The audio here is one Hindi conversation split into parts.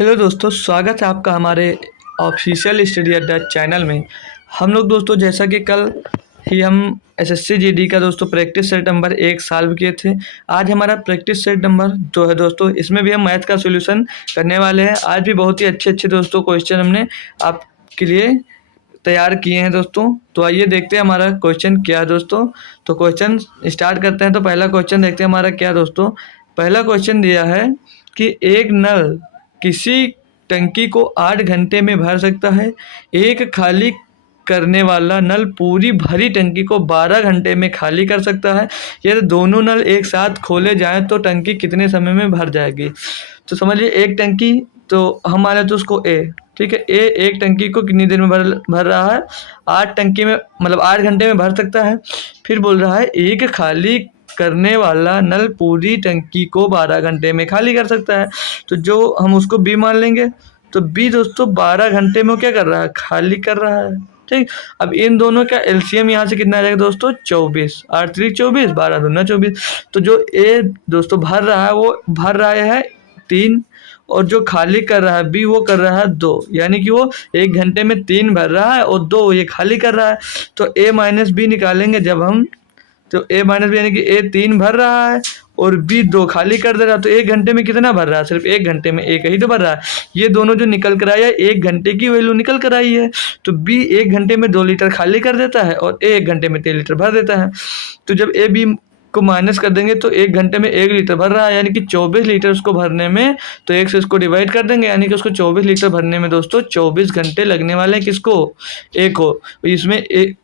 हेलो दोस्तों, स्वागत है आपका हमारे ऑफिशियल स्टडी अड्डा चैनल में। हम लोग दोस्तों जैसा कि कल ही हम एसएससी जीडी का दोस्तों प्रैक्टिस सेट नंबर 1 सॉल्व किए थे। आज हमारा प्रैक्टिस सेट नंबर 2 है दोस्तों। इसमें भी हम मैथ का सॉल्यूशन करने वाले हैं। आज भी बहुत ही अच्छे अच्छे दोस्तों क्वेश्चन हमने आपके लिए तैयार किए हैं दोस्तों। तो आइए देखते हैं हमारा क्वेश्चन क्या है दोस्तों। तो क्वेश्चन स्टार्ट करते हैं। तो पहला क्वेश्चन देखते हैं हमारा क्या दोस्तों। पहला क्वेश्चन दिया है कि एक नल किसी टंकी को 8 घंटे में भर सकता है। एक खाली करने वाला नल पूरी भरी टंकी को 12 घंटे में खाली कर सकता है। यदि दोनों नल एक साथ खोले जाएं तो टंकी कितने समय में भर जाएगी। तो समझिए एक टंकी, तो हम मान लेते उसको ए, ठीक है। ए एक टंकी को कितनी देर में भर रहा है, 8 टंकी में, मतलब 8 घंटे में भर सकता है। फिर बोल रहा है एक खाली करने वाला नल पूरी टंकी को 12 घंटे में खाली कर सकता है। तो जो हम उसको बी मान लेंगे, तो बी दोस्तों 12 घंटे में वो क्या कर रहा है, खाली कर रहा है, ठीक। अब इन दोनों का एलसीएम यहाँ से कितना आ जाएगा दोस्तों, 24, 8 3 24, 12 दूना 24। तो जो ए दोस्तों भर रहा है वो भर रहा है 3, और जो खाली कर रहा है बी वो कर रहा है 2, यानी कि वो 1 घंटे में 3 भर रहा है और 2 ये खाली कर रहा है। तो ए माइनस बी निकालेंगे जब हम, तो ए माइनस बी यानी कि ए 3 भर रहा है और बी 2 खाली कर दे रहा है। तो 1 घंटे में कितना भर रहा है, सिर्फ 1 घंटे में एक ही तो भर रहा है। ये दोनों जो निकल कर आया, 1 घंटे की वैल्यू निकल कर आई है। तो बी 1 घंटे में 2 लीटर खाली कर देता है और ए 1 घंटे में 3 लीटर भर देता है। तो जब ए बी को माइनस कर देंगे तो 1 घंटे में 1 लीटर भर रहा है, यानी कि 24 लीटर उसको भरने में। तो 1 से इसको डिवाइड कर देंगे, यानी कि उसको 24 लीटर भरने में दोस्तों 24 घंटे लगने वाले हैं। किसको, ए को। इसमें ए,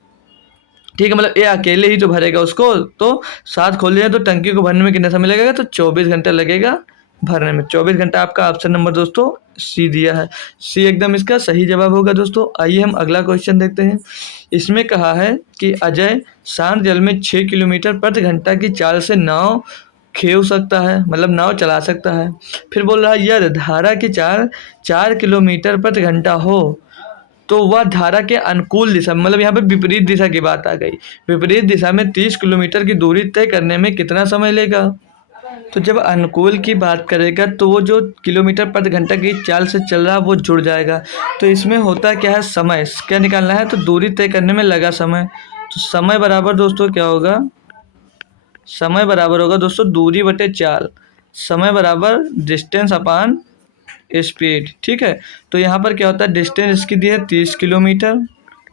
ठीक है, मतलब ये अकेले ही तो भरेगा उसको। तो 7 खोल लिया तो टंकी को भरने में कितना समय लगेगा, तो 24 घंटा लगेगा भरने में। 24 घंटा आपका ऑप्शन नंबर दोस्तों सी दिया है। सी एकदम इसका सही जवाब होगा दोस्तों। आइए हम अगला क्वेश्चन देखते हैं। इसमें कहा है कि अजय शांत जल में 6 किलोमीटर प्रति घंटा की चाल से नाव खेव सकता है, मतलब नाव चला सकता है। फिर बोल रहा है यदि धारा की चाल 4 किलोमीटर प्रति घंटा हो तो वह धारा के अनुकूल दिशा, मतलब यहाँ पे विपरीत दिशा की बात आ गई। विपरीत दिशा में 30 किलोमीटर की दूरी तय करने में कितना समय लेगा। तो जब अनुकूल की बात करेगा तो वो जो किलोमीटर प्रति घंटा की चाल से चल रहा है वो जुड़ जाएगा। तो इसमें होता क्या है, समय क्या निकालना है, तो दूरी तय करने में लगा समय। तो समय बराबर दोस्तों क्या होगा, समय बराबर होगा दोस्तों दूरी बटे चाल। समय बराबर डिस्टेंस अपान स्पीड, ठीक है। तो यहाँ पर क्या होता है, डिस्टेंस इसकी दी है 30 किलोमीटर,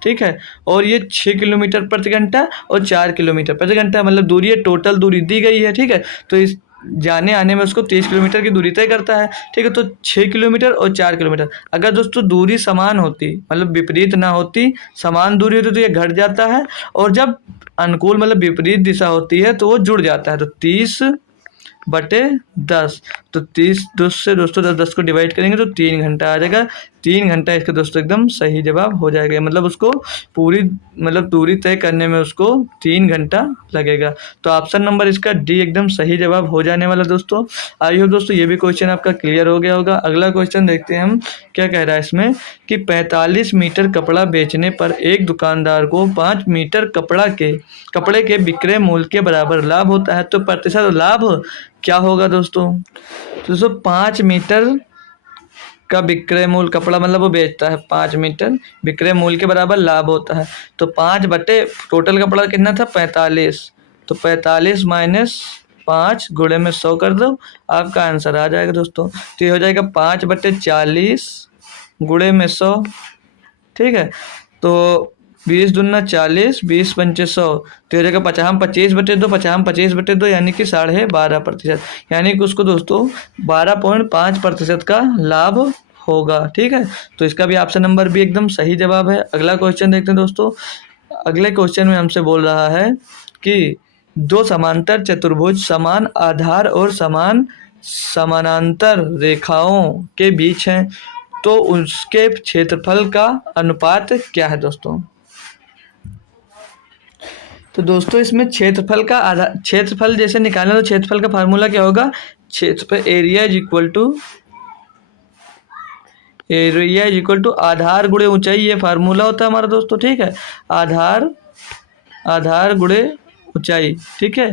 ठीक है। और ये 6 किलोमीटर प्रति घंटा और 4 किलोमीटर प्रति घंटा, मतलब दूरी है, टोटल दूरी दी गई है, ठीक है। तो इस जाने आने में उसको 30 किलोमीटर की दूरी तय करता है, ठीक है। तो 6 किलोमीटर और 4 किलोमीटर, अगर दोस्तों दूरी समान होती, मतलब विपरीत ना होती, समान दूरी होती तो ये घट जाता है। और जब अनुकूल मतलब विपरीत दिशा होती है तो वो जुड़ जाता है। तो 30 बटे 10, तो 30 10 से दोस्तों 10 को डिवाइड करेंगे तो 3 घंटा आ जाएगा। 3 घंटा इसका दोस्तों एकदम सही जवाब हो जाएगा। मतलब उसको पूरी, मतलब दूरी तय करने में उसको 3 घंटा लगेगा। तो ऑप्शन नंबर इसका डी एकदम सही जवाब हो जाने वाला दोस्तों। आई होप दोस्तों ये भी क्वेश्चन आपका क्लियर हो गया होगा। अगला क्वेश्चन देखते हैं हम क्या कह रहा है इसमें, कि 45 मीटर कपड़ा बेचने पर एक दुकानदार को 5 मीटर कपड़े के विक्रय मूल्य के बराबर लाभ होता है। तो प्रतिशत लाभ क्या होगा दोस्तों। तो दोस्तों 5 मीटर का विक्रय मूल्य, कपड़ा मतलब वो बेचता है 5 मीटर, विक्रय मूल्य के बराबर लाभ होता है। तो 5 बटे टोटल कपड़ा कितना था 45, तो 45 माइनस 5 गुणे में 100 कर दो, आपका आंसर आ जाएगा दोस्तों। तो ये हो जाएगा 5 बटे 40 गुणे में 100, ठीक है। तो 20 दूना 40, 20 पंचे 100, तो हो जाएगा 25 बटे 2, 25 बटे 2 यानी कि 12.5%, यानी कि उसको दोस्तों 12.5% का लाभ होगा, ठीक है। तो इसका भी ऑप्शन नंबर भी एकदम सही जवाब है। अगला क्वेश्चन देखते हैं दोस्तों। अगले क्वेश्चन में हमसे बोल रहा है कि दो समांतर चतुर्भुज समान आधार और समानांतर रेखाओं के बीच हैं, तो उसके क्षेत्रफल का अनुपात क्या है दोस्तों। तो दोस्तों इसमें क्षेत्रफल जैसे निकालना, तो क्षेत्रफल का फार्मूला क्या होगा, क्षेत्रफल एरिया इज इक्वल टू आधार गुणे ऊंचाई, ये फार्मूला होता है हमारा दोस्तों, ठीक है। आधार गुणे ऊंचाई, ठीक है।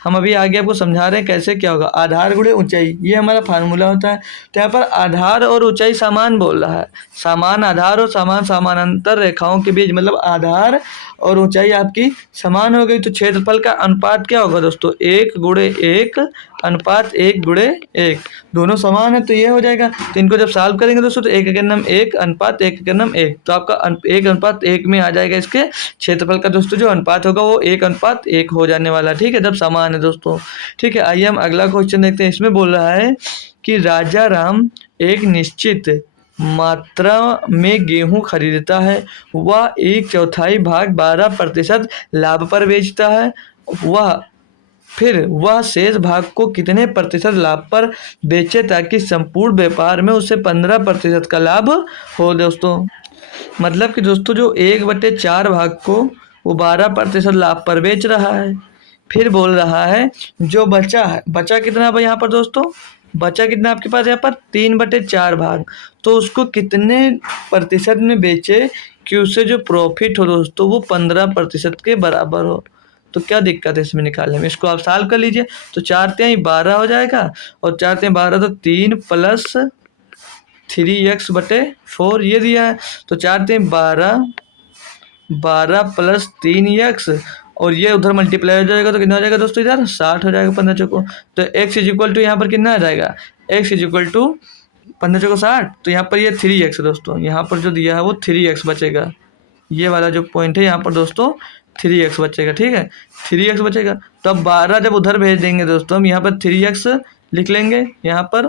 हम अभी आगे आपको समझा रहे हैं कैसे क्या होगा। आधार गुणे ऊंचाई, ये हमारा फार्मूला होता है। तो यहाँ पर आधार और ऊंचाई समान बोल रहा है, समान आधार और समान समानांतर रेखाओं के बीच, मतलब आधार और ऊंचाई आपकी समान हो गई। तो क्षेत्रफल का अनुपात क्या होगा दोस्तों, 1:1 अनुपात 1:1, दोनों समान है तो ये हो जाएगा। तो इनको जब सॉल्व करेंगे दोस्तों तो 1:1 अनुपात 1:1, तो आपका 1:1 में आ जाएगा इसके क्षेत्रफल का दोस्तों जो अनुपात होगा वो 1:1 हो जाने वाला, ठीक है, जब समान है दोस्तों। ठीक है, आइए हम अगला क्वेश्चन देखते हैं। इसमें बोल रहा है कि राजा राम एक निश्चित मात्रा में गेहूं खरीदता है, वह 1/4 भाग 12% लाभ पर बेचता है, फिर वह शेष भाग को कितने प्रतिशत लाभ पर बेचे ताकि संपूर्ण व्यापार में उसे 15% का लाभ हो दोस्तों। मतलब कि दोस्तों जो 1/4 भाग को वो 12% लाभ पर बेच रहा है। फिर बोल रहा है जो बचा है, बचा कितना भाई यहाँ पर दोस्तों, बचा कितना आपके पास यहाँ पर 3/4 भाग, तो उसको कितने प्रतिशत में बेचे कि उससे जो प्रॉफिट हो दोस्तों वो 15% के बराबर हो। तो क्या दिक्कत है इसमें निकालने में, इसको आप सॉल्व कर लीजिए। तो 4×3 = 12 हो जाएगा, और 4×3 = 12 तो 3 + 3x/4 ये दिया है। तो 4×3 = 12, 12 + 3x, और ये उधर मल्टीप्लाई हो जाएगा तो कितना हो जाएगा दोस्तों, इधर 60 हो जाएगा 15 चौको। तो x = यहाँ पर कितना आ जाएगा, x = 15 चौको 60, तो यहाँ पर ये 3x दोस्तों, यहाँ पर जो दिया है वो 3x बचेगा। ये वाला जो पॉइंट है यहाँ पर दोस्तों 3x बचेगा, ठीक है, 3x बचेगा। तो अब 12 जब उधर भेज देंगे दोस्तों हम, यहाँ पर 3x लिख लेंगे, यहाँ पर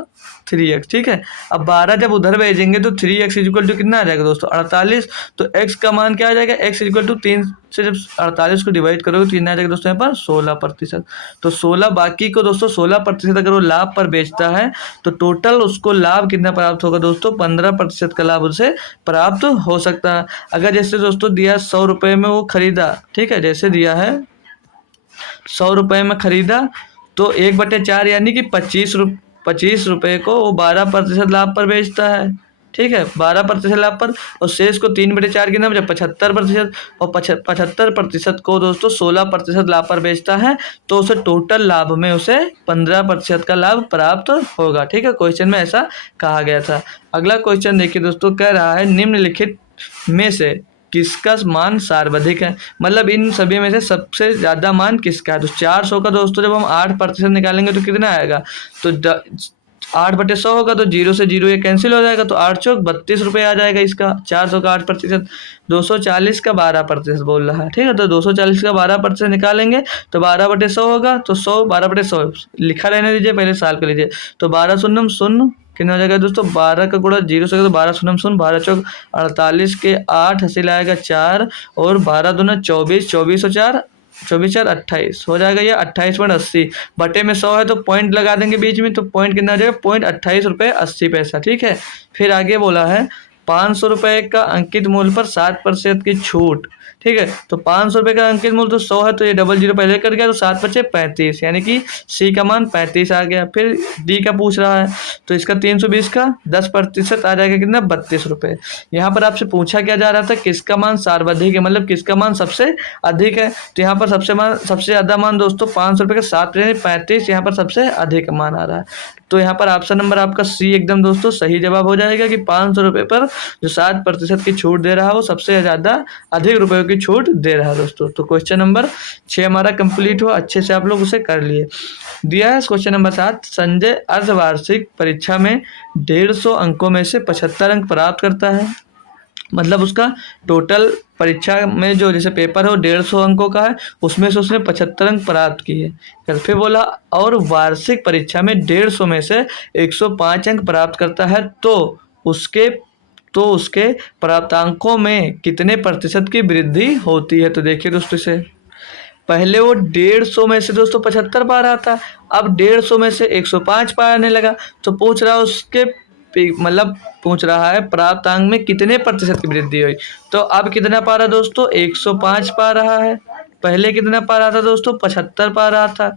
3x, ठीक है। अब 12 जब उधर भेजेंगे तो 3x = कितना आ जाएगा दोस्तों, 48। तो x का मान क्या आ जाएगा, x = 3 से जब 48 को डिवाइड करोगे तो कितना आ जाएगा दोस्तों, यहाँ पर 16%। तो 16, बाकी को दोस्तों 16% अगर वो लाभ पर बेचता है तो टोटल उसको लाभ कितना प्राप्त होगा दोस्तों, 15% का लाभ उसे प्राप्त हो सकता है। अगर जैसे दोस्तों दिया 100 रुपये में वो खरीदा, ठीक है, जैसे दिया है 100 रुपये में खरीदा, तो 1/4 यानी कि 25 रुपये को वो 12% लाभ पर बेचता है, ठीक है, 12% लाभ पर, और शेष को 3/4 कितना बचा, 75%, और 75% को दोस्तों 16% लाभ पर बेचता है, तो उसे टोटल लाभ में उसे 15% का लाभ प्राप्त होगा, ठीक है। क्वेश्चन में ऐसा कहा गया था। अगला क्वेश्चन देखिए दोस्तों, कह रहा है निम्नलिखित में से किसका मान सर्वाधिक है, मतलब इन सभी में से सबसे ज़्यादा मान किसका है। तो 400 का दोस्तों जब हम 8% निकालेंगे तो कितना आएगा, तो 8/100 होगा, तो 0 से 0 ये कैंसिल हो जाएगा, तो 8 चौक 32 रुपये आ जाएगा इसका। 400 का 8%, 240 का 12% बोल रहा है, ठीक है। तो 240 का 12% निकालेंगे तो 12/100 होगा, तो 100 12/100 लिखा रहने दीजिए, पहले साल कर लीजिए। तो 12 शून्य शून्य कितना हो जाएगा दोस्तों, 12 का गुणा 0 से तो 12 शून्य शून्य, 12 चौक 48 के 8 हासिल आएगा 4, और 12 दूना 24, 24 और 4 24 4 28 हो जाएगा, ये 28.80 बटे में 100 है तो पॉइंट लगा देंगे बीच में, तो पॉइंट कितना हो जाएगा, 0.28 रुपये 80 पैसा, ठीक है। फिर आगे बोला है 500 रुपये का अंकित मूल्य पर 7% की छूट, ठीक है। तो 500 रुपये का अंकित मूल्य तो 100 है, तो ये डबल जीरो पहले कर गया, तो 7 × 5 = 35, यानी कि सी का मान 35 आ गया। फिर डी का पूछ रहा है, तो इसका 320 का 10% आ जाएगा कितना, 32 रुपये। यहाँ पर आपसे पूछा क्या जा रहा था, किसका मान सर्वाधिक है, मतलब किसका मान सबसे अधिक है। तो यहाँ पर सबसे ज़्यादा मान दोस्तों 500 रुपये का 7/35, यहाँ पर सबसे अधिक मान आ रहा है। तो यहाँ पर ऑप्शन नंबर आपका सी एकदम दोस्तों सही जवाब हो जाएगा कि 500 रुपये पर जो 7% की छूट दे रहा है वो सबसे ज़्यादा अधिक रुपयों की छूट दे रहा है दोस्तों। तो क्वेश्चन नंबर 6 हमारा कंप्लीट हुआ, अच्छे से आप लोग उसे कर लिए। दिया है क्वेश्चन नंबर 7, संजय अर्धवार्षिक परीक्षा में 150 अंकों में से 75 अंक प्राप्त करता है, मतलब उसका टोटल परीक्षा में जो जैसे पेपर है वो 150 अंकों का है, उसमें से उसने 75 अंक प्राप्त किए। फिर बोला और वार्षिक परीक्षा में 150 में से 105 अंक प्राप्त करता है, तो उसके प्राप्तांकों में कितने प्रतिशत की वृद्धि होती है। तो देखिए दोस्तों, इसे पहले वो 150 में से दोस्तों 75 पा रहा था, अब 150 में से 105 पाने लगा, तो पूछ रहा उसके मतलब पूछ रहा है प्राप्तांक में कितने प्रतिशत की वृद्धि हुई। तो अब कितना पा रहा दोस्तों, 105 पा रहा है, पहले कितना पा रहा था दोस्तों, 75 पा रहा था।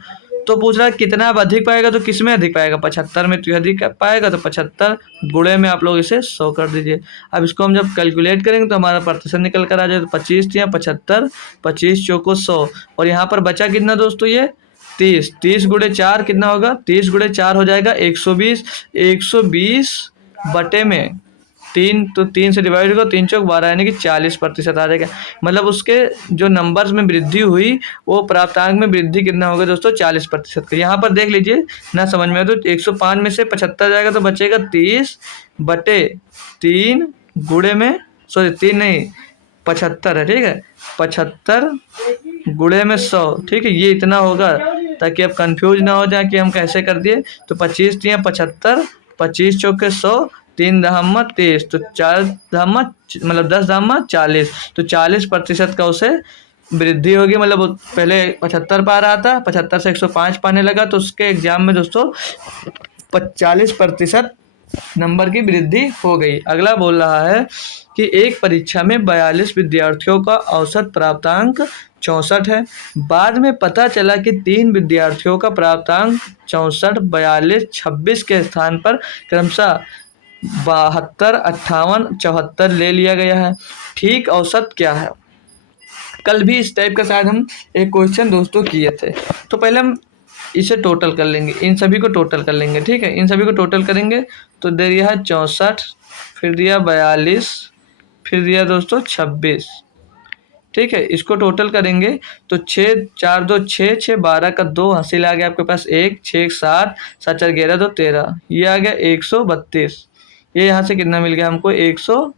तो पूछ रहा है कितना अब अधिक पाएगा, तो किस में अधिक पाएगा, 75 में तो अधिक पाएगा, तो 75 गुणे में आप लोग इसे 100 कर दीजिए। अब इसको हम जब कैलकुलेट करेंगे तो हमारा प्रतिशत निकल कर आ जाए, तो 25 या 75, 25 चौको 100, और यहाँ पर बचा कितना दोस्तों, ये 30, 30 गुणे 4 कितना होगा, 30 गुणे 4 हो जाएगा 120, 120 बटे में 3, तो 3 से डिवाइड होगा, 3 चौक 12 यानी कि 40% आ जाएगा। मतलब उसके जो नंबर्स में वृद्धि हुई वो प्राप्तांक में वृद्धि कितना होगा दोस्तों, 40% का। यहाँ पर देख लीजिए ना समझ में आए तो 105 में से 75 जाएगा तो बचेगा 30 बटे 3 गुणे में, सॉरी 3 नहीं 75 है, ठीक है, 75 गुणे में 100, ठीक है, ये इतना होगा ताकि आप कंफ्यूज ना हो जाए कि हम कैसे कर दिए। तो 25 दिया 75, 25 चौके 100, 3 धामा 30, तो 4 धामा मतलब 10 धामा 40, तो 40% का उसे वृद्धि होगी। मतलब वो पहले 75 पा रहा था, 75 से 105 पाने लगा, तो उसके एग्जाम में दोस्तों 40% नंबर की वृद्धि हो गई। अगला बोल रहा है कि एक परीक्षा में 42 विद्यार्थियों का औसत प्राप्तांक 64 है। बाद में पता चला कि 3 विद्यार्थियों का प्राप्तांक 64, 42, 26 के स्थान पर क्रमशः 72, 58, 74 ले लिया गया है। ठीक औसत क्या है? कल भी इस टाइप का शायद हम एक क्वेश्चन दोस्तों किए थे। तो पहले हम इसे टोटल कर लेंगे, इन सभी को टोटल कर लेंगे, ठीक है, इन सभी को टोटल करेंगे तो दे दिया है 64, फिर दिया 42, फिर दिया दोस्तों 26, ठीक है। इसको टोटल करेंगे तो 6, 4 2 6, 6 12 का 2 हासिल आ गया आपके पास 1, 6 7, 7 4 11 2 13, ये आ गया 132। ये यहाँ से कितना मिल गया हमको, 100,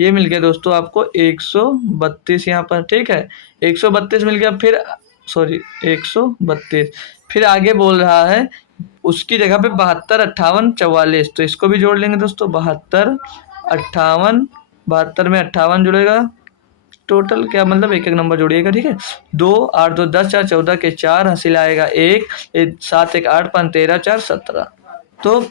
ये मिल गया दोस्तों आपको 132 यहाँ पर, ठीक है, 132 मिल गया। फिर सॉरी 132, फिर आगे बोल रहा है उसकी जगह पे 72, 58, 44, तो इसको भी जोड़ लेंगे दोस्तों, 72, 58, 72 में 58 जुड़ेगा, टोटल क्या मतलब एक एक नंबर जोड़िएगा, ठीक है। 2 8 2 10 4 14 के 4 हासिल आएगा 1, 7 1 8 5 13 4 17, तो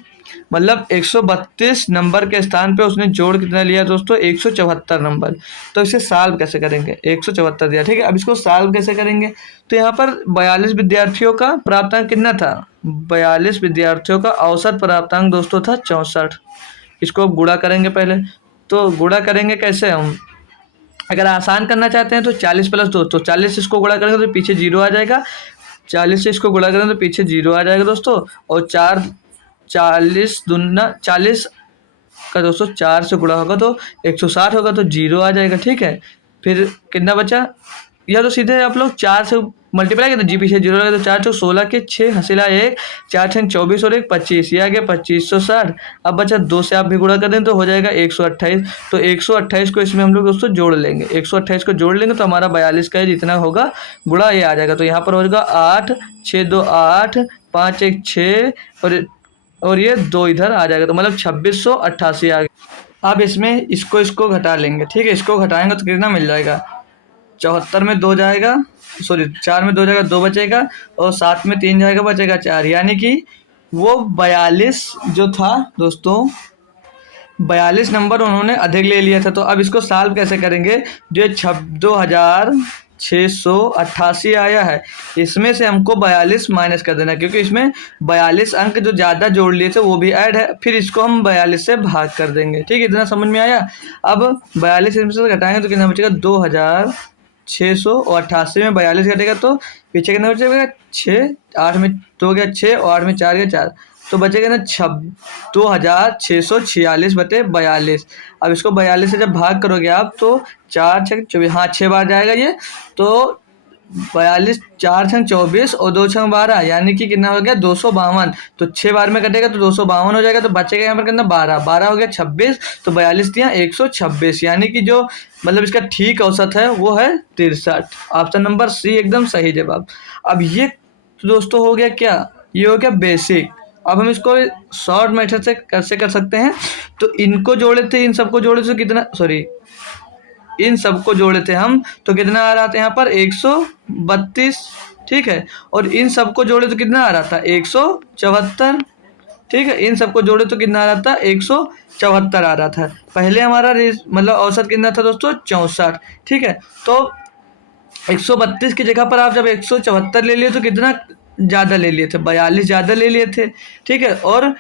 मतलब 132 नंबर के स्थान पे उसने जोड़ कितना लिया दोस्तों, 174 नंबर। तो इसे सॉल्व कैसे करेंगे, 174 दिया, ठीक है। अब इसको सॉल्व कैसे करेंगे, तो यहाँ पर 42 विद्यार्थियों का प्राप्तांक कितना था, 42 विद्यार्थियों का औसत प्राप्तांक दोस्तों था 64। इसको अब गुणा करेंगे पहले, तो गुणा करेंगे कैसे हम, अगर आसान करना चाहते हैं तो 40 + 2, तो 40 से इसको गुणा करेंगे तो पीछे 0 आ जाएगा, 40 से इसको गुणा करेंगे तो पीछे 0 आ जाएगा दोस्तों, और 40 दूना 40 का दोस्तों 4 से गुणा होगा तो 160 होगा, तो 0 आ जाएगा, ठीक है। फिर कितना बचा, या तो सीधे आप लोग 4 से मल्टीप्लाई करें तो जी पीछे 0 लगे, तो 4 चौक 16 के 6 हसीला 1, 4 छः 24 और 1 25, ये आ गया 2560। अब बचा 2 से आप भी गुणा कर दें तो हो जाएगा 128, तो 128 को इसमें हम लोग दोस्तों जोड़ लेंगे, 128 को जोड़ लेंगे तो हमारा 42 का जितना होगा गुणा ये आ जाएगा, तो यहाँ पर होगा 8 6 2 8 5 1 6 और ये 2 इधर आ जाएगा, तो मतलब 2688 आ गया। अब इसमें इसको घटा लेंगे, ठीक है, इसको घटाएंगे तो कितना मिल जाएगा, 74 में 2 जाएगा, सॉरी 4 में 2 जाएगा 2 बचेगा, और 7 में 3 जाएगा बचेगा 4, यानी कि वो 42 जो था दोस्तों 42 नंबर उन्होंने अधिक ले लिया था। तो अब इसको सॉल्व कैसे करेंगे, जो 2688 आया है इसमें से हमको 42 माइनस कर देना, क्योंकि इसमें 42 अंक जो ज़्यादा जोड़ लिए थे वो भी ऐड है, फिर इसको हम 42 से भाग कर देंगे, ठीक है, इतना समझ में आया। अब 42 इसमें से घटाएंगे तो कितना बचेगा, 2688 में 42 घटेगा तो पीछे कितना बचेगा, 6 8 में 2 गया 6 और 8 में 4 गया 4, तो बचेगा ना 2646 बटे 42। अब इसको 42 से जब भाग करोगे आप तो 4 6 24, हाँ 6 बार जाएगा ये, तो 42 4 छंग 24 और 2 छंग 12, यानी कि कितना हो गया 252, तो 6 बार में कटेगा तो 252 हो जाएगा, तो बचेगा यहाँ पर कितना 12 12 हो गया 26, तो 42 दिया 126, यानी कि जो मतलब इसका ठीक औसत है वो है 63। ऑप्शन नंबर सी एकदम सही जवाब। अब ये तो दोस्तों हो गया क्या, ये हो गया बेसिक। अब हम इसको शॉर्ट मेथड से कैसे कर सकते हैं, तो इनको जोड़े थे, इन सबको जोड़े थे कितना, सॉरी इन सबको जोड़े थे हम तो कितना आ रहा था यहाँ पर 132, ठीक है, और इन सबको जोड़े तो कितना आ रहा था 174, ठीक है, इन सबको जोड़े तो कितना आ रहा था 174 आ रहा था। पहले हमारा मतलब औसत कितना था दोस्तों 64, ठीक है, तो 132 की जगह पर आप जब 174 ले लिए तो कितना ज़्यादा ले लिए थे, 42 ज़्यादा ले लिए थे, ठीक है, और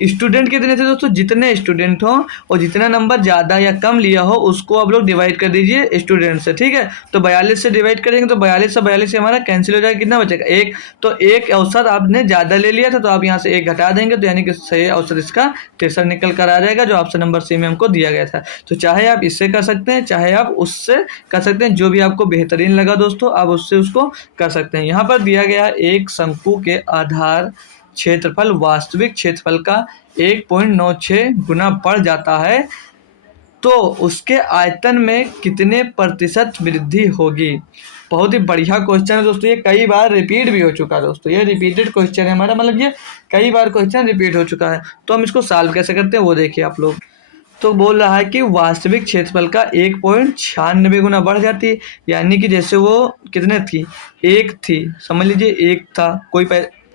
स्टूडेंट कितने थे दोस्तों, जितने स्टूडेंट हो और जितना नंबर ज़्यादा या कम लिया हो उसको आप लोग डिवाइड कर दीजिए स्टूडेंट से, ठीक है। तो 42 से डिवाइड करेंगे तो 42 से 42 हमारा कैंसिल हो जाएगा, कितना बचेगा 1। तो एक अवसर आपने ज़्यादा ले लिया था तो आप यहाँ से 1 घटा देंगे, तो यानी कि सही अवसर इसका 63 निकल कर आ जाएगा, जो ऑप्शन नंबर सी में हमको दिया गया था। तो चाहे आप इससे कर सकते हैं, चाहे आप उससे कर सकते हैं, जो भी आपको बेहतरीन लगा दोस्तों आप उससे उसको कर सकते हैं। यहाँ पर दिया गया है एक शंकु के आधार क्षेत्रफल वास्तविक क्षेत्रफल का 1.96 गुना बढ़ जाता है तो उसके आयतन में कितने प्रतिशत वृद्धि होगी। बहुत ही बढ़िया क्वेश्चन है दोस्तों, ये कई बार रिपीट भी हो चुका है दोस्तों, ये रिपीटेड क्वेश्चन है हमारा, मतलब ये कई बार क्वेश्चन रिपीट हो चुका है। तो हम इसको सॉल्व कैसे करते हैं वो देखिए आप लोग। तो बोल रहा है कि वास्तविक क्षेत्रफल का 1.96 गुना बढ़ जाती है, यानी कि जैसे वो कितने थी, 1 थी, समझ लीजिए 1 था, कोई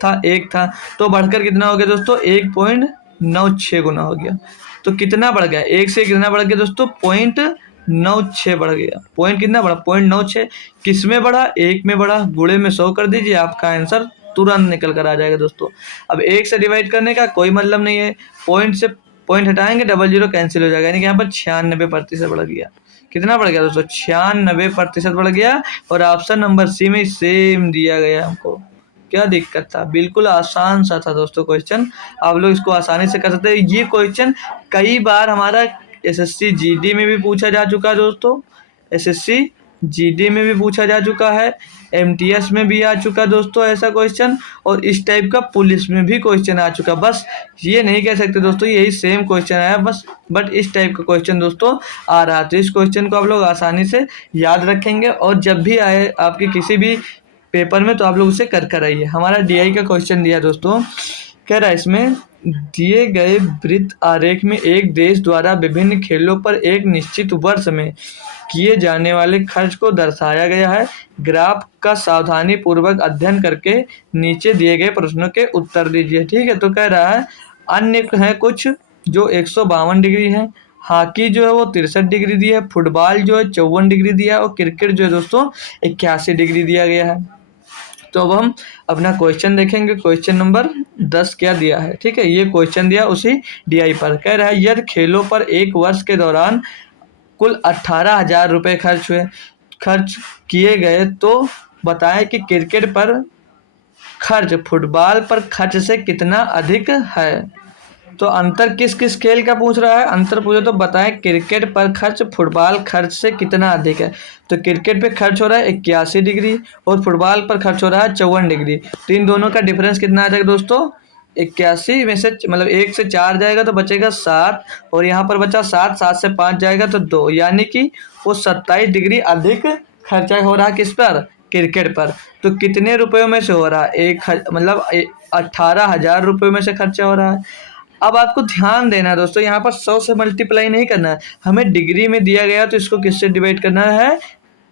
था 1 था, तो बढ़कर कितना हो गया दोस्तों 1.96 गुना हो गया। तो कितना बढ़ गया, 1 से कितना बढ़ गया दोस्तों 0.96 बढ़ गया। पॉइंट कितना बढ़ा 0.96, किस में बढ़ा 1 में बढ़ा, गुणे में 100 कर दीजिए, आपका आंसर तुरंत निकल कर आ जाएगा दोस्तों। अब 1 से डिवाइड करने का कोई मतलब नहीं है, पॉइंट से पॉइंट हटाएंगे 00 कैंसिल हो जाएगा, यानी कि यहाँ पर 96% बढ़ गया। कितना बढ़ गया दोस्तों 96% बढ़ गया। और ऑप्शन नंबर सी में सेम दिया गया हमको, क्या दिक्कत था, बिल्कुल आसान सा था दोस्तों क्वेश्चन, आप लोग इसको आसानी से कर सकते हैं। ये क्वेश्चन कई बार हमारा एसएससी जीडी में भी पूछा जा चुका है दोस्तों, एसएससी जीडी में भी पूछा जा चुका है, एमटीएस में भी आ चुका दोस्तों ऐसा क्वेश्चन, और इस टाइप का पुलिस में भी क्वेश्चन आ चुका। बस ये नहीं कह सकते दोस्तों यही सेम क्वेश्चन आया बस, बट इस टाइप का क्वेश्चन दोस्तों आ रहा है। तो इस क्वेश्चन को आप लोग आसानी से याद रखेंगे और जब भी आए आपके किसी भी पेपर में तो आप लोग उसे कर आइए। हमारा डीआई का क्वेश्चन दिया दोस्तों, कह रहा है इसमें दिए गए वृत्त आरेख में एक देश द्वारा विभिन्न खेलों पर एक निश्चित वर्ष में किए जाने वाले खर्च को दर्शाया गया है। ग्राफ का सावधानी पूर्वक अध्ययन करके नीचे दिए गए प्रश्नों के उत्तर दीजिए, ठीक है। तो कह रहा है अन्य है कुछ जो 152 डिग्री है, हॉकी जो है वो 63 डिग्री दिया है, फुटबॉल जो है 54 डिग्री दिया है, और क्रिकेट जो है दोस्तों 81 डिग्री दिया गया है। तो अब हम अपना क्वेश्चन देखेंगे, क्वेश्चन नंबर 10 क्या दिया है, ठीक है। ये क्वेश्चन दिया उसी डीआई पर, कह रहा है यदि खेलों पर एक वर्ष के दौरान कुल 18,000 रुपये खर्च किए गए तो बताएं कि क्रिकेट पर खर्च फुटबॉल पर खर्च से कितना अधिक है। तो अंतर किस किस खेल का पूछ रहा है, अंतर पूछे तो बताएं क्रिकेट पर खर्च फुटबॉल खर्च से कितना अधिक है। तो क्रिकेट पे खर्च हो रहा है 81 डिग्री और फुटबॉल पर खर्च हो रहा है 54 डिग्री। तो इन दोनों का डिफरेंस कितना आ जाएगा दोस्तों, 81 में से मतलब 1 से 4 जाएगा तो बचेगा 7, और यहाँ पर बचा 7, 7 से 5 जाएगा तो 2, यानी कि वो 27 डिग्री अधिक खर्चा हो रहा है किस पर, क्रिकेट पर। तो कितने रुपयों में से हो रहा है, मतलब 18,000 रुपये में से खर्चा हो रहा है। अब आपको ध्यान देना है दोस्तों, यहाँ पर 100 से मल्टीप्लाई नहीं करना है, हमें डिग्री में दिया गया तो इसको किससे डिवाइड करना है।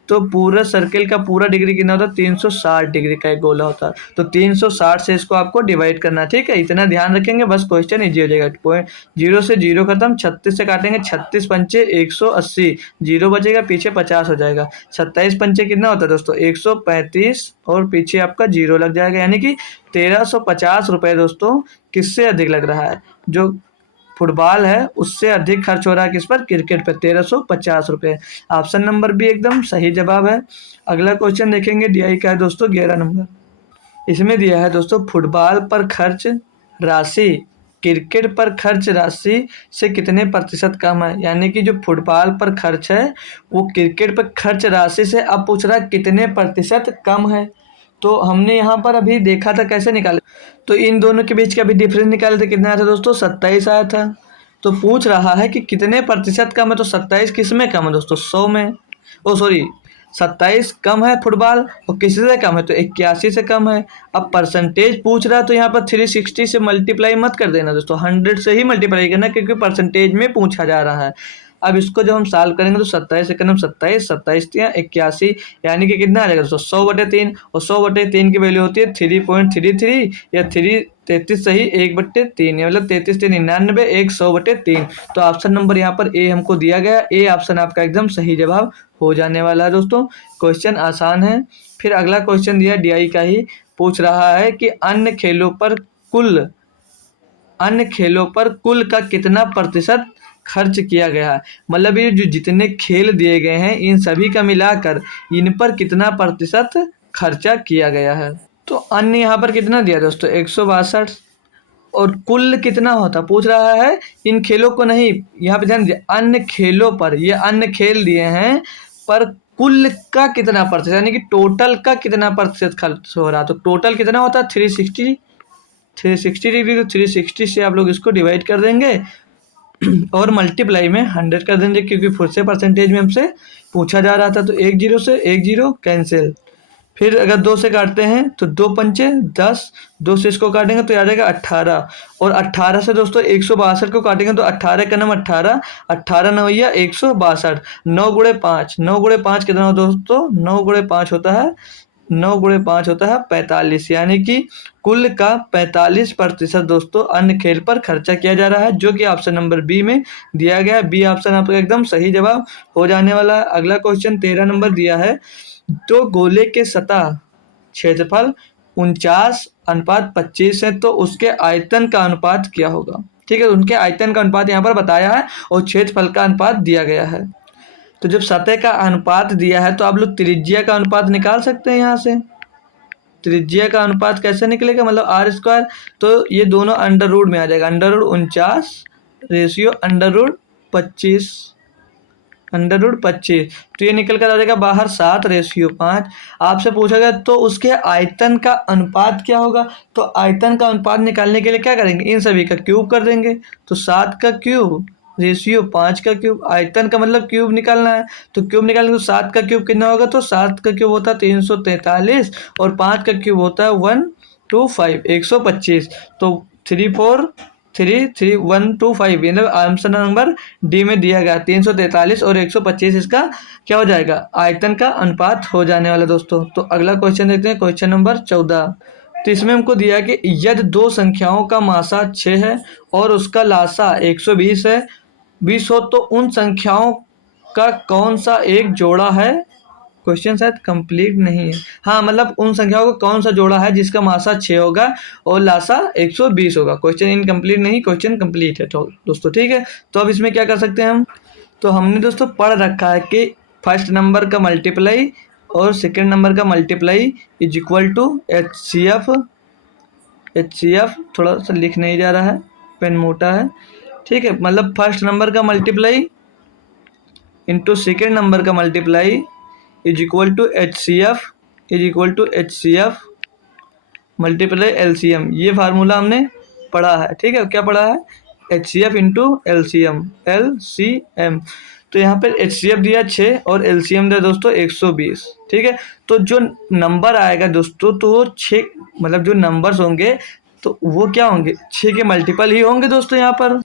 तो पूरा सर्किल का पूरा डिग्री कितना होता है 360 डिग्री का एक गोला होता है, तो 360 से इसको आपको डिवाइड करना है, ठीक है। इतना ध्यान रखेंगे बस क्वेश्चन इजी हो जाएगा। पॉइंट 0 से 0 खत्म, 36 से काटेंगे, 36 पंचे 180, 0 बचेगा, पीछे 50 हो जाएगा, 27 पंचे कितना होता है दोस्तों 135, और पीछे आपका 0 लग जाएगा, यानी कि 1350 रुपये दोस्तों किससे अधिक लग रहा है, जो फुटबॉल है उससे अधिक खर्च हो रहा है किस पर, क्रिकेट पर 1350 रुपये। ऑप्शन नंबर भी एकदम सही जवाब है। अगला क्वेश्चन देखेंगे डीआई का है दोस्तों 11 नंबर, इसमें दिया है दोस्तों फुटबॉल पर खर्च राशि क्रिकेट पर खर्च राशि से कितने प्रतिशत कम है, यानी कि जो फुटबॉल पर खर्च है वो क्रिकेट पर खर्च राशि से अब पूछ रहा है कितने प्रतिशत कम है। तो हमने यहाँ पर अभी देखा था कैसे निकाले, तो इन दोनों के बीच का भी डिफरेंस निकाले थे, कितना आया था दोस्तों 27 आया था। तो पूछ रहा है कि कितने प्रतिशत कम है, तो 27 किस में कम है दोस्तों 100 में, ओ सॉरी 27 कम है फुटबॉल और किसी से कम है तो 81 से कम है। अब परसेंटेज पूछ रहा है तो यहाँ पर 360 से मल्टीप्लाई मत कर देना दोस्तों, 100 से ही मल्टीप्लाई करना क्योंकि परसेंटेज में पूछा जा रहा है। अब इसको जब हम सॉल्व करेंगे तो 27 से कम 27, 27 81, यानी कि कितना आ जाएगा दोस्तों 100/3, और 100/3 की वैल्यू होती है 3.33 या 33 सही 1/3, मतलब 33 3 99, 100/3। तो ऑप्शन नंबर यहाँ पर ए हमको दिया गया, ए ऑप्शन आपका एकदम सही जवाब हो जाने वाला है दोस्तों। क्वेश्चन आसान है। फिर अगला क्वेश्चन दिया डीआई का ही, पूछ रहा है कि अन्य खेलों पर कुल अन्य खेलों पर कुल का कितना प्रतिशत खर्च किया गया है। मतलब ये जो जितने खेल दिए गए हैं इन सभी का मिलाकर इन पर कितना प्रतिशत खर्चा किया गया है। तो अन्य यहाँ पर कितना दिया दोस्तों 162, और कुल कितना होता पूछ रहा है, इन खेलों को नहीं, यहाँ पे ध्यान दीजिए अन्य खेलों पर, ये अन्य खेल दिए हैं पर कुल का कितना प्रतिशत यानी कि टोटल का कितना प्रतिशत खर्च हो रहा। तो टोटल कितना होता है 360 डिग्री, तो 360 से आप लोग इसको डिवाइड कर देंगे और मल्टीप्लाई में 100 कर देंगे, क्योंकि फिर से परसेंटेज में हमसे पूछा जा रहा था। तो 1 0 से 1 0 कैंसिल। फिर अगर 2 से काटते हैं तो 2 पंचे 10, 2 से इसको काटेंगे तो आ जाएगा 18, और 18 से दोस्तों 162 को काटेंगे तो 18 का नाम 18, 18 नवैया 162, 9 गुणे 5, 9 गुणे 5 कितना हो दोस्तों 9 गुणे 5 होता है 9 गुणे 5 होता है 45, यानी कि कुल का 45% दोस्तों अन्य खेल पर खर्चा किया जा रहा है, जो कि ऑप्शन नंबर बी में दिया गया है। बी ऑप्शन आपका एकदम सही जवाब हो जाने वाला है। अगला क्वेश्चन 13 नंबर दिया है, तो गोले के सतह क्षेत्रफल 49:25 है, तो उसके आयतन का अनुपात क्या होगा। ठीक है, उनके आयतन का अनुपात यहाँ पर बताया है और क्षेत्रफल का अनुपात दिया गया है। तो जब सतह का अनुपात दिया है तो आप लोग त्रिज्या का अनुपात निकाल सकते हैं। यहाँ से त्रिज्या का अनुपात कैसे निकलेगा, मतलब r², तो ये दोनों अंडर रूट में आ जाएगा, under root 49 ratio under root 25, under root 25, तो ये निकल कर आ जाएगा बाहर 7 रेशियो 5। आपसे पूछा गया तो उसके आयतन का अनुपात क्या होगा, तो आयतन का अनुपात निकालने के लिए क्या करेंगे, इन सभी का क्यूब कर देंगे। तो 7 का क्यूब रेशियो 5 का क्यूब, आयतन का मतलब क्यूब निकालना है, तो क्यूब निकालने तो 7 का क्यूब कितना होगा, तो 7 का क्यूब होता है 343 और 5 का क्यूब होता है 125 125, तो 34125, मतलब आंसर नंबर डी में दिया गया 343 और 125 इसका क्या हो जाएगा आयतन का अनुपात हो जाने वाला दोस्तों। तो अगला क्वेश्चन देखते हैं, क्वेश्चन नंबर 14। तो इसमें हमको दिया कि यदि दो संख्याओं का मासा 6 है और उसका लासा 120 है 20 हो, तो उन संख्याओं का कौन सा एक जोड़ा है। क्वेश्चन शायद कंप्लीट नहीं है, हाँ मतलब उन संख्याओं को कौन सा जोड़ा है जिसका मासा 6 होगा और लासा 120 होगा। क्वेश्चन इनकम्प्लीट नहीं, क्वेश्चन कंप्लीट है तो दोस्तों। ठीक है, तो अब इसमें क्या कर सकते हैं हम, तो हमने दोस्तों पढ़ रखा है कि फर्स्ट नंबर का मल्टीप्लाई और सेकेंड नंबर का multiply is equal to HCF, थोड़ा सा लिख नहीं जा रहा है, पेन मोटा है। ठीक है, मतलब फर्स्ट नंबर का मल्टीप्लाई इंटू सेकेंड नंबर का multiply is equal to HCF multiply LCM, ये फार्मूला हमने पढ़ा है। ठीक है, क्या पढ़ा है, HCF इंटू LCM। तो यहाँ पर HCF दिया 6 और LCM दिया दोस्तों 120। ठीक है, तो जो नंबर आएगा दोस्तों तो वो 6, मतलब जो नंबर्स होंगे तो वो क्या होंगे 6 के मल्टीपल ही होंगे दोस्तों यहाँ पर।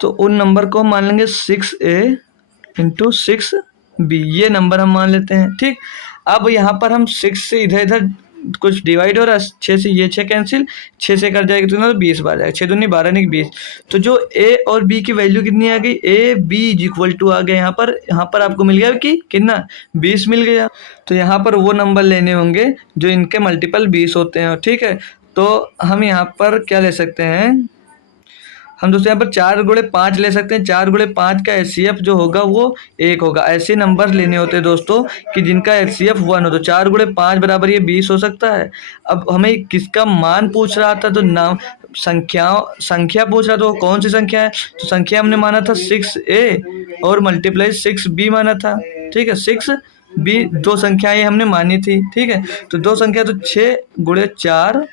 तो उन नंबर को हम मान लेंगे 6A इंटू 6B, ये नंबर हम मान लेते हैं। ठीक, अब यहाँ पर हम 6 से इधर इधर कुछ डिवाइड हो रहा है, 6 से ये 6 कैंसिल, 6 से कर जाएगा तो 20 बार जाएगा, 6 दूनी 12 नहीं 20। तो जो A और B की वैल्यू कितनी आ गई, AB इक्वल टू आ गया यहाँ पर आपको मिल गया कि कितना 20 मिल गया। तो यहाँ पर वो नंबर लेने होंगे जो इनके मल्टीपल 20 होते हैं। ठीक है, तो हम यहाँ पर क्या ले सकते हैं, हम दोस्तों यहाँ पर 4 गुणे 5 ले सकते हैं। 4 गुणे 5 का HCF जो होगा वो 1 होगा। ऐसे नंबर लेने होते हैं दोस्तों कि जिनका HCF 1 हो, तो 4 गुणे 5 बराबर ये 20 हो सकता है। अब हमें किसका मान पूछ रहा था, तो नाम संख्या पूछ रहा था, वो कौन सी संख्या है, तो संख्या हमने माना था 6A और मल्टीप्लाई 6B माना था। ठीक है, 6B दो संख्याएं हमने मानी थी। ठीक है, तो दो संख्या तो 6 गुणे 4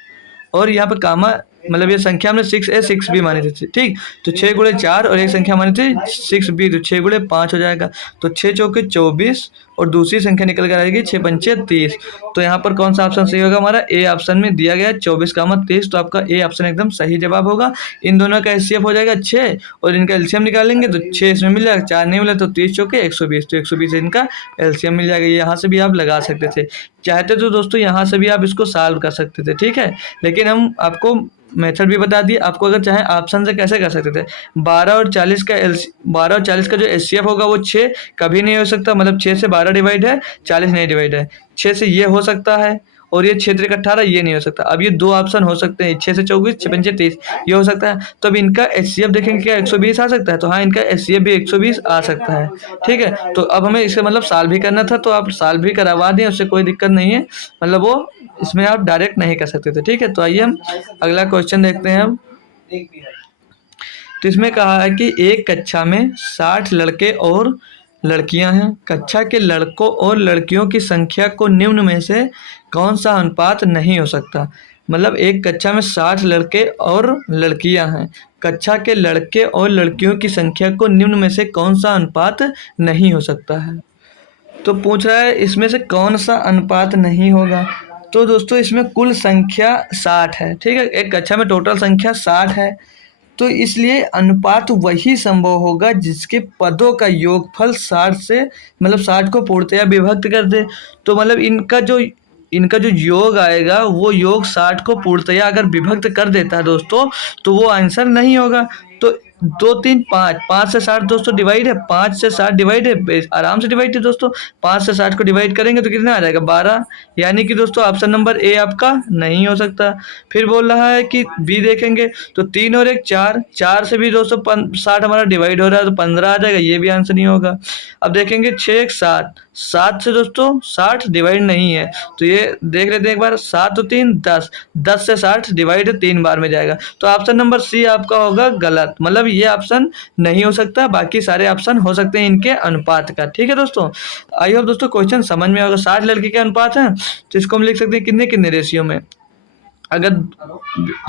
और यहाँ पे कामा, मतलब ये संख्या हमने 6A 6B मानी थी। ठीक, तो 6 गुणे 4 और एक संख्या मानी थी 6B, तो 6 गुणे 5 हो जाएगा, तो 6 चौके 24 और दूसरी संख्या निकल कर आएगी 6 पंचे 30। तो यहाँ पर कौन सा ऑप्शन सही होगा, हमारा ए ऑप्शन में दिया गया है 24 का 30, तो आपका ए ऑप्शन एकदम सही जवाब होगा। इन दोनों का HCF हो जाएगा 6 और इनका LCM निकालेंगे तो 6 इसमें मिल जाएगा, 4 नहीं मिला तो 30 चौके 120, तो 120 इनका LCM मिल जाएगा। यहाँ से भी आप लगा सकते थे, चाहते तो दोस्तों यहाँ से भी आप इसको सॉल्व कर सकते थे। ठीक है, लेकिन हम आपको मेथड भी बता दिए, आपको अगर चाहे ऑप्शन से कैसे कर सकते थे। 12 और 40 का जो HCF होगा वो 6 कभी नहीं हो सकता, मतलब 6 से 12 डिवाइड है, 40 नहीं डिवाइड है, 6 से ये हो सकता है और ये 6 3 18 ये नहीं हो सकता। अब ये दो ऑप्शन हो सकते हैं, 6 से 24, 6 5 30 ये हो सकता है। तो अब इनका एचसीएफ देखेंगे क्या 120 आ सकता है, तो हाँ इनका एचसीएफ भी 120 आ सकता है। ठीक है, तो अब हमें इसे मतलब साल भी करना था, तो आप साल भी करवा दें, उससे कोई दिक्कत नहीं है, मतलब वो इसमें आप डायरेक्ट नहीं कर सकते थे। ठीक है, तो आइए हम अगला क्वेश्चन देखते हैं अब। तो इसमें कहा है कि एक कक्षा में 60 लड़के और लड़कियां हैं। कक्षा के लड़कों और लड़कियों की संख्या को निम्न में से कौन सा अनुपात नहीं हो सकता। मतलब एक कक्षा में 60 लड़के और लड़कियां हैं। कक्षा के लड़के और लड़कियों की संख्या को निम्न में से कौन सा अनुपात नहीं हो सकता है। तो पूछ रहा है इसमें से कौन सा अनुपात नहीं होगा। तो दोस्तों इसमें कुल संख्या 60 है। ठीक है, एक कक्षा में टोटल संख्या 60 है, तो इसलिए अनुपात वही संभव होगा जिसके पदों का योगफल 60 से मतलब 60 को पूर्णतया विभक्त कर दे। तो मतलब इनका जो योग आएगा वो योग 60 को पूर्णतया अगर विभक्त कर देता है दोस्तों, तो वो आंसर नहीं होगा। तो 2 3 5 5 से 60 दोस्तों डिवाइड है, 5 से 60 डिवाइड है, आराम से डिवाइड है दोस्तों। 5 से 60 को डिवाइड करेंगे तो कितना आ जाएगा 12, यानी कि दोस्तों ऑप्शन नंबर ए आपका नहीं हो सकता। फिर बोल रहा है कि बी देखेंगे तो 3 और 1 4, 4 से भी दोस्तों 60 हमारा डिवाइड हो रहा है तो 15 आ जाएगा, ये भी आंसर नहीं होगा। अब देखेंगे 6 1 7, 7 से दोस्तों 60 डिवाइड नहीं है, तो ये देख लेते हैं एक बार। 7 और 3 10, 10 से 60 डिवाइड 3 बार में जाएगा, तो ऑप्शन नंबर सी आपका होगा गलत। मतलब ये ऑप्शन नहीं हो सकता, बाकी सारे ऑप्शन हो सकते हैं इनके अनुपात का। ठीक है दोस्तों, आई होप दोस्तों क्वेश्चन समझ में आएगा। 60 लड़के के अनुपात है, तो इसको हम लिख सकते हैं कितने कितने रेशियो में। अगर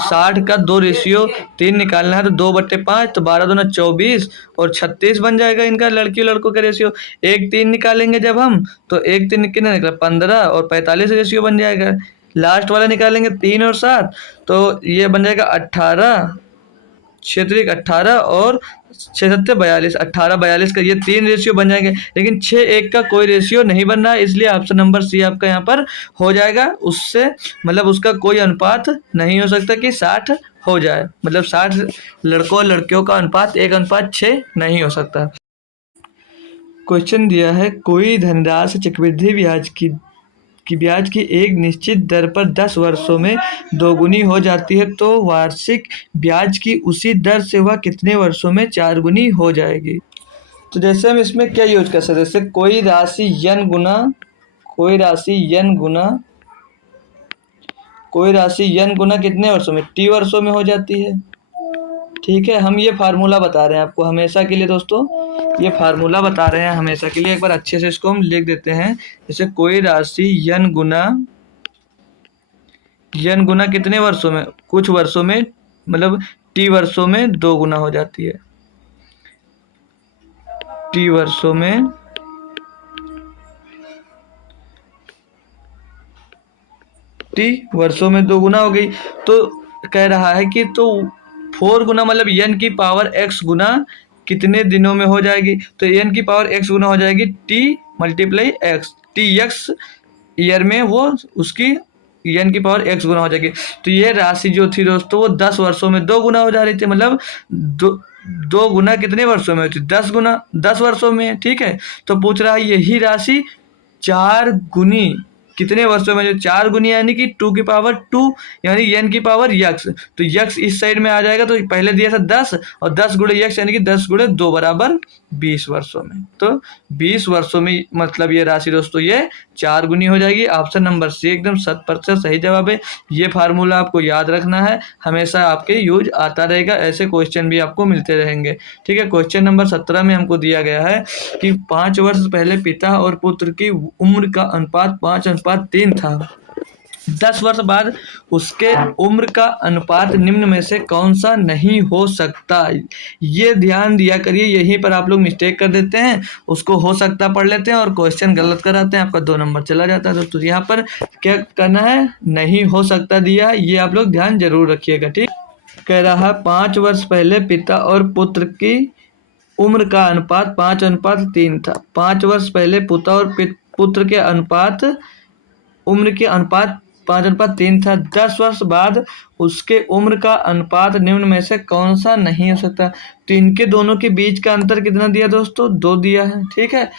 60 का 2 रेशियो 3 निकालना है तो 2/5, तो 12 दूना 24 और 36 बन जाएगा इनका लड़की लड़कों का रेशियो। 1 3 निकालेंगे जब हम, तो 1 3 कितना निकला 15 और 45 रेशियो बन जाएगा। लास्ट वाला निकालेंगे 3 और 7, तो ये बन जाएगा 18, 6 3 18 और 6 7 42, 18 42 का ये 3 रेशियो बन जाएंगे, लेकिन 6 1 का कोई रेशियो नहीं बन रहा है, इसलिए ऑप्शन नंबर सी आपका यहाँ पर हो जाएगा। उससे मतलब उसका कोई अनुपात नहीं हो सकता कि 60 हो जाए, मतलब 60 लड़कों और लड़कियों का अनुपात 1:6 नहीं हो सकता। क्वेश्चन दिया है कोई धनराशि चक्रवृद्धि ब्याज की एक निश्चित दर पर 10 वर्षों में दोगुनी हो जाती है, तो वार्षिक ब्याज की उसी दर से वह कितने वर्षों में 4 गुनी हो जाएगी। तो जैसे हम इसमें क्या यूज कर सकते हैं, जैसे कोई राशि यन गुना कितने वर्षों में, टी वर्षों में हो जाती है। ठीक है, हम ये फार्मूला बता रहे हैं आपको हमेशा के लिए दोस्तों, ये फार्मूला बता रहे हैं हमेशा के लिए। एक बार अच्छे से इसको हम लिख देते हैं। जैसे कोई राशि यन गुना कितने वर्षों में, कुछ वर्षों में, मतलब टी वर्षों में 2 गुना हो जाती है। टी वर्षों में दो गुना हो गई। तो कह रहा है कि तो 4 गुना मतलब n की पावर x गुना कितने दिनों में हो जाएगी। तो n की पावर x गुना हो जाएगी t × x, tx ईयर में वो उसकी n की पावर x गुना हो जाएगी। तो ये राशि जो थी दोस्तों वो 10 वर्षों में 2 गुना हो जा रही थी, मतलब 2 गुना कितने वर्षों में होती, 10 गुना 10 वर्षों में। ठीक है, तो पूछ रहा है यही राशि 4 गुनी कितने वर्षों में, जो 4 गुनी यानी कि 2 की पावर 2 यानी n की पावर x, तो x इस साइड में आ जाएगा। तो पहले दिया था 10 और 10 गुणे x यानी कि 10 गुणे 2 बराबर 20 वर्षों में। तो 20 वर्षों में मतलब ये राशि दोस्तों ये 4 गुनी हो जाएगी। ऑप्शन नंबर सी एकदम 100% सही जवाब है। ये फार्मूला आपको याद रखना है, हमेशा आपके यूज आता रहेगा, ऐसे क्वेश्चन भी आपको मिलते रहेंगे। ठीक है, क्वेश्चन नंबर 17 में हमको दिया गया है कि 5 वर्ष पहले पिता और पुत्र की उम्र का अनुपात 5:3 था। 10 वर्ष बाद उसके उम्र का अनुपात निम्न में से कौन सा नहीं हो सकता। ये ध्यान दिया करिए, यहीं पर आप लोग मिस्टेक कर देते हैं, उसको हो सकता पढ़ लेते हैं और क्वेश्चन गलत कराते हैं, आपका 2 नंबर चला जाता है। तो यहाँ पर क्या करना है, नहीं हो सकता दिया, ये आप लोग ध्यान जरूर रखिएगा। ठीक, कह रहा है 5 वर्ष पहले पिता और पुत्र की उम्र का अनुपात 5:3 था। 5 वर्ष पहले पिता और पुत्र के उम्र के अनुपात 5:3 था। 10 वर्ष बाद उसके उम्र का अनुपात निम्न में से कौन सा नहीं हो सकता। तो इनके दोनों के बीच का अंतर कितना दिया दोस्तों, 2 दिया है। ठीक है,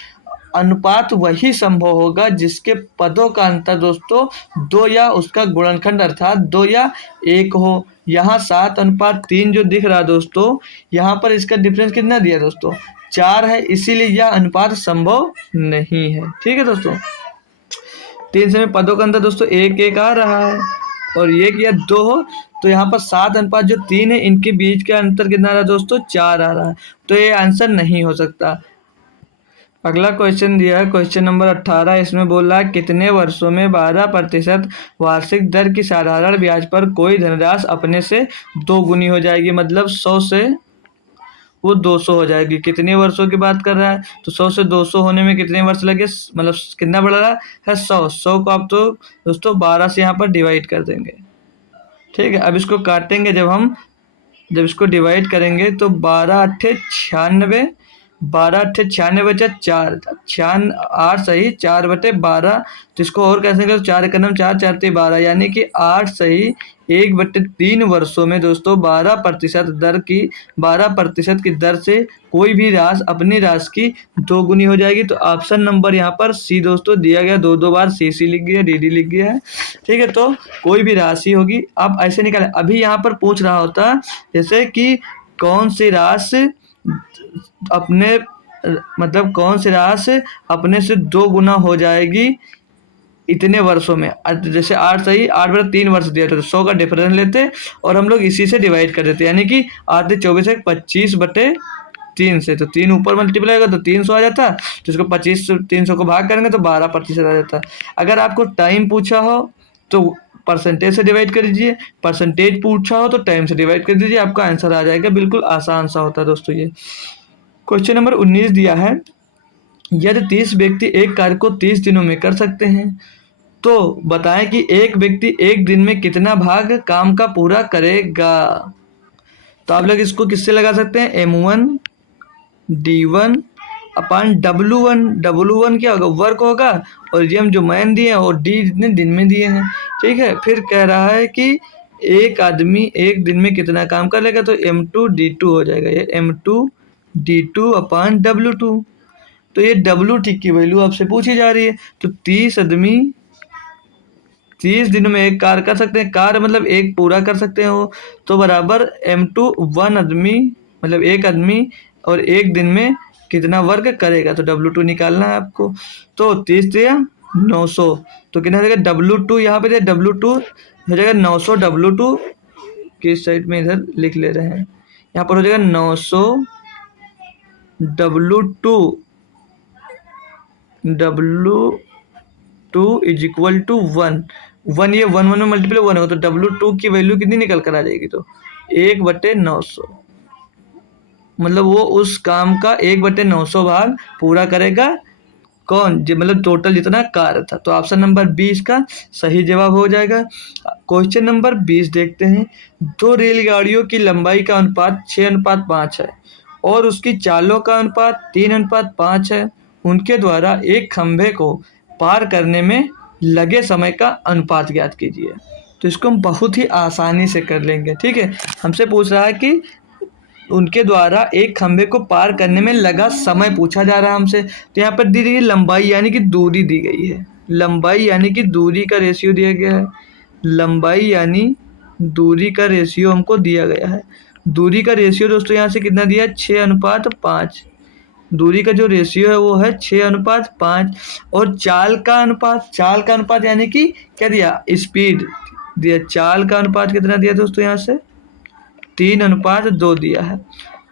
अनुपात वही संभव होगा जिसके पदों का अंतर दोस्तों 2 या उसका गुणनखंड अर्थात 2 या 1 हो। यहाँ 7:3 जो दिख रहा है दोस्तों, यहाँ पर इसका डिफरेंस कितना दिया दोस्तों 4 है, इसीलिए यह अनुपात संभव नहीं है। ठीक है दोस्तों, 3 से में पदों का अंतर दोस्तों 1-1 आ रहा है और 1 या 2 हो तो यहाँ पर 7:3 है, इनके बीच का अंतर कितना आ रहा है दोस्तों 4 आ रहा है, तो ये आंसर नहीं हो सकता। अगला क्वेश्चन दिया है क्वेश्चन नंबर 18। इसमें बोल रहा है कितने वर्षों में 12% वार्षिक दर की साधारण ब्याज पर कोई धनराशि अपने से 2 गुनी हो जाएगी। मतलब 100 से वो 200 हो जाएगी। कितने वर्षों की बात कर रहा है तो 100 से 200 होने में कितने वर्ष लगे, मतलब कितना बढ़ रहा है 100 को आप तो दोस्तों 12 से यहाँ पर डिवाइड कर देंगे। ठीक है, अब इसको काटेंगे जब इसको डिवाइड करेंगे तो 12×8 96, 12×8 96 बचा 4, 8 सही 4/12, तो इसको और कैसे करें 4 कदम 4 4 12, यानी कि 8 सही 1/3 वर्षों में दोस्तों 12% की दर से कोई भी राशि अपनी राशि की 2 गुनी हो जाएगी। तो ऑप्शन नंबर यहाँ पर सी दोस्तों दिया गया, 2 बार सी लिख गया, डी लिख गया है। ठीक है, तो कोई भी राशि होगी आप ऐसे निकालें। अभी यहाँ पर पूछ रहा होता जैसे कि कौन सी राशि अपने मतलब कौन सी राशि अपने से 2 गुना हो जाएगी इतने वर्षों में। जैसे 8 सही 8/3 वर्ष दिया था तो 100 का डिफरेंस लेते और हम लोग इसी से डिवाइड कर देते, यानी कि 8×24 है 25/3 से, तो 3 ऊपर मल्टीप्लाई होगा तो 300 आ जाता, तो इसको 25 300 को भाग करेंगे तो 12% आ जाता। अगर आपको टाइम पूछा हो तो परसेंटेज से डिवाइड कर दीजिए, परसेंटेज पूछा हो तो टाइम से डिवाइड कर दीजिए, आपका आंसर आ जाएगा। बिल्कुल आसान सा होता है दोस्तों ये। क्वेश्चन नंबर 19 दिया है यदि 30 व्यक्ति एक कार्य को 30 दिनों में कर सकते हैं तो बताएं कि एक व्यक्ति एक दिन में कितना भाग काम का पूरा करेगा। तो आप लोग इसको किससे लगा सकते हैं, M1 D1 अपॉन W1 क्या होगा वर्क होगा, और M जो मैन दिए हैं और D जितने दिन में दिए हैं। ठीक है, फिर कह रहा है कि एक आदमी एक दिन में कितना काम कर लेगा, तो M2 D2 हो जाएगा, ये M2 D2 अपॉन W2। तो ये W की वैल्यू आपसे पूछी जा रही है, तो 30 आदमी 30 दिनों में एक कार्य कर सकते हैं, कार्य मतलब एक पूरा कर सकते हैं वो, तो बराबर M2 1 आदमी मतलब एक आदमी और एक दिन में कितना वर्क करेगा, तो W2 निकालना है आपको। तो 30 या 900, तो कितना हो जाएगा W2, यहाँ पे W2 हो जाएगा 900, W2 किस साइड में इधर लिख ले रहे हैं, यहाँ पर हो जाएगा 900 W2 इज इक्वल टू 1 ये 1 में मल्टीप्लाई 1 होगा तो W2 की वैल्यू कितनी निकल कर आ जाएगी, तो 1/900, मतलब वो उस काम का 1/900 भाग पूरा करेगा कौन, मतलब टोटल जितना कार्य था। तो ऑप्शन नंबर 20 का सही जवाब हो जाएगा। क्वेश्चन नंबर 20 देखते हैं। 2 रेलगाड़ियों की लंबाई का अनुपात 6:5 है और उसकी चालों का अनुपात 3:5 है। उनके द्वारा एक खंभे को पार करने में लगे समय का अनुपात ज्ञात कीजिए। तो इसको हम बहुत ही आसानी से कर लेंगे। ठीक है, हमसे पूछ रहा है कि उनके द्वारा एक खंभे को पार करने में लगा समय पूछा जा रहा है हमसे। तो यहाँ पर दी गई लंबाई यानी कि दूरी दी गई है, लंबाई यानी कि दूरी का रेशियो दिया गया है, लंबाई यानी दूरी का रेशियो हमको दिया गया है। दूरी का रेशियो दोस्तों यहाँ से कितना दिया है 6:5, दूरी का जो रेशियो है वो है 6:5, और चाल का अनुपात यानी कि क्या दिया स्पीड दिया, चाल का अनुपात कितना दिया दोस्तों यहाँ से 3:2 दिया है।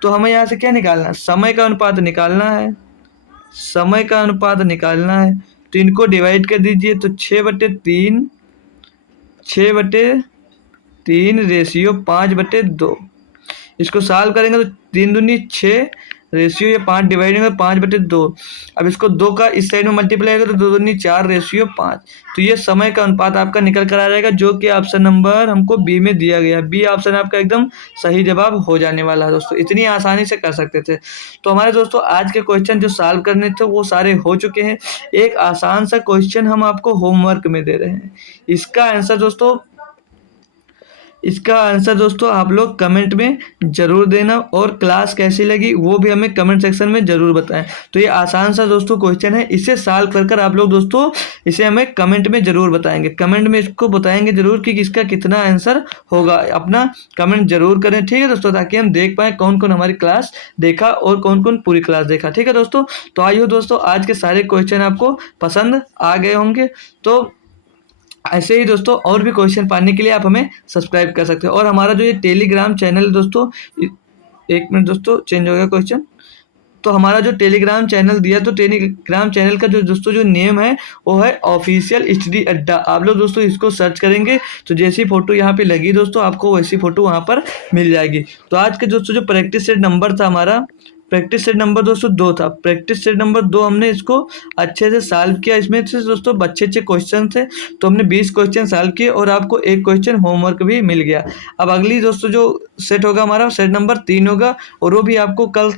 तो हमें यहाँ से क्या निकालना है, समय का अनुपात निकालना है, समय का अनुपात निकालना है। तो इनको डिवाइड कर दीजिए, तो 6/3 रेशियो 5/2, इसको सॉल्व करेंगे तो 3 दूनी 6 रेशियो ये 5 डिवाइड होगा 5/2। अब इसको 2 का इस साइड में मल्टीप्लाई करें तो 2 दूनी 4 रेशियो 5। तो ये समय का अनुपात आपका निकल कर आ जाएगा, जो कि ऑप्शन नंबर हमको बी में दिया गया। बी ऑप्शन आपका एकदम सही जवाब हो जाने वाला है दोस्तों। इतनी आसानी से कर सकते थे। तो हमारे दोस्तों आज के क्वेश्चन जो सॉल्व करने थे वो सारे हो चुके हैं। एक आसान सा क्वेश्चन हम आपको होमवर्क में दे रहे हैं। इसका आंसर दोस्तों इसका आंसर दोस्तों आप लोग कमेंट में ज़रूर देना, और क्लास कैसी लगी वो भी हमें कमेंट सेक्शन में ज़रूर बताएं। तो ये आसान सा दोस्तों क्वेश्चन है, इसे सॉल्व कर कर आप लोग दोस्तों इसे हमें कमेंट में ज़रूर बताएंगे। कमेंट में इसको बताएंगे ज़रूर कि इसका कितना आंसर होगा, अपना कमेंट ज़रूर करें, ठीक है दोस्तों, ताकि हम देख पाएँ कौन कौन हमारी क्लास देखा और कौन कौन पूरी क्लास देखा, ठीक है दोस्तों। तो आइए दोस्तों, आज के सारे क्वेश्चन आपको पसंद आ गए होंगे। तो ऐसे ही दोस्तों और भी क्वेश्चन पाने के लिए आप हमें सब्सक्राइब कर सकते हो, और हमारा जो ये टेलीग्राम चैनल है दोस्तों, एक मिनट दोस्तों, चेंज हो गया क्वेश्चन। तो हमारा जो टेलीग्राम चैनल दिया, तो टेलीग्राम चैनल का जो दोस्तों जो नेम है वो है ऑफिशियल स्टडी अड्डा। आप लोग दोस्तों इसको सर्च करेंगे तो जैसी फोटो यहाँ पे लगी दोस्तों, आपको वैसी फोटो वहाँ पर मिल जाएगी। तो आज के दोस्तों जो प्रैक्टिस सेट नंबर था हमारा, प्रैक्टिस सेट नंबर दोस्तों 2 था। प्रैक्टिस सेट नंबर 2 हमने इसको अच्छे से सॉल्व किया। इसमें से दोस्तों अच्छे क्वेश्चन थे, तो हमने 20 क्वेश्चन सॉल्व किए और आपको एक क्वेश्चन होमवर्क भी मिल गया। अब अगली दोस्तों जो सेट होगा हमारा, सेट नंबर 3 होगा, और वो भी आपको कल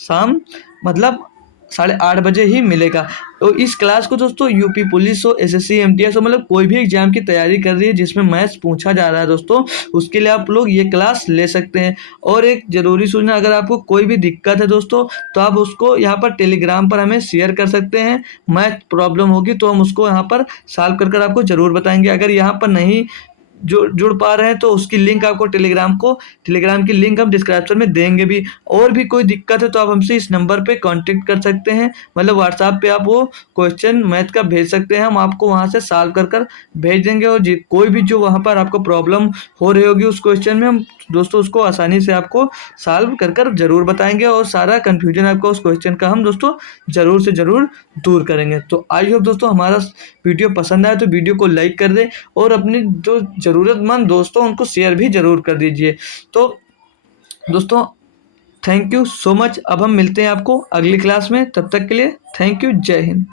शाम मतलब 8:30 बजे ही मिलेगा। तो इस क्लास को दोस्तों यूपी पुलिस हो, एसएससी एमटीएस हो, मतलब कोई भी एग्जाम की तैयारी कर रही है जिसमें मैथ्स पूछा जा रहा है दोस्तों, उसके लिए आप लोग ये क्लास ले सकते हैं। और एक ज़रूरी सूचना, अगर आपको कोई भी दिक्कत है दोस्तों, तो आप उसको यहाँ पर टेलीग्राम पर हमें शेयर कर सकते हैं। मैथ प्रॉब्लम होगी तो हम उसको यहाँ पर सॉल्व कर कर आपको ज़रूर बताएंगे। अगर यहाँ पर नहीं जुड़ पा रहे हैं तो उसकी लिंक आपको टेलीग्राम की लिंक हम डिस्क्रिप्शन में देंगे भी। और भी कोई दिक्कत है तो आप हमसे इस नंबर पे कांटेक्ट कर सकते हैं, मतलब व्हाट्सएप पे आप वो क्वेश्चन मैथ का भेज सकते हैं, हम आपको वहाँ से सॉल्व कर कर भेज देंगे। और कोई भी जो वहाँ पर आपको प्रॉब्लम हो रही होगी उस क्वेश्चन में, हम दोस्तों उसको आसानी से आपको सॉल्व कर कर ज़रूर बताएंगे, और सारा कन्फ्यूजन आपको उस क्वेश्चन का हम दोस्तों ज़रूर से ज़रूर दूर करेंगे। तो आई होप दोस्तों हमारा वीडियो पसंद आए तो वीडियो को लाइक कर दें, और अपने जो ज़रूरतमंद दोस्तों उनको शेयर भी ज़रूर कर दीजिए। तो दोस्तों थैंक यू सो मच। अब हम मिलते हैं आपको अगली क्लास में, तब तक के लिए थैंक यू, जय हिंद।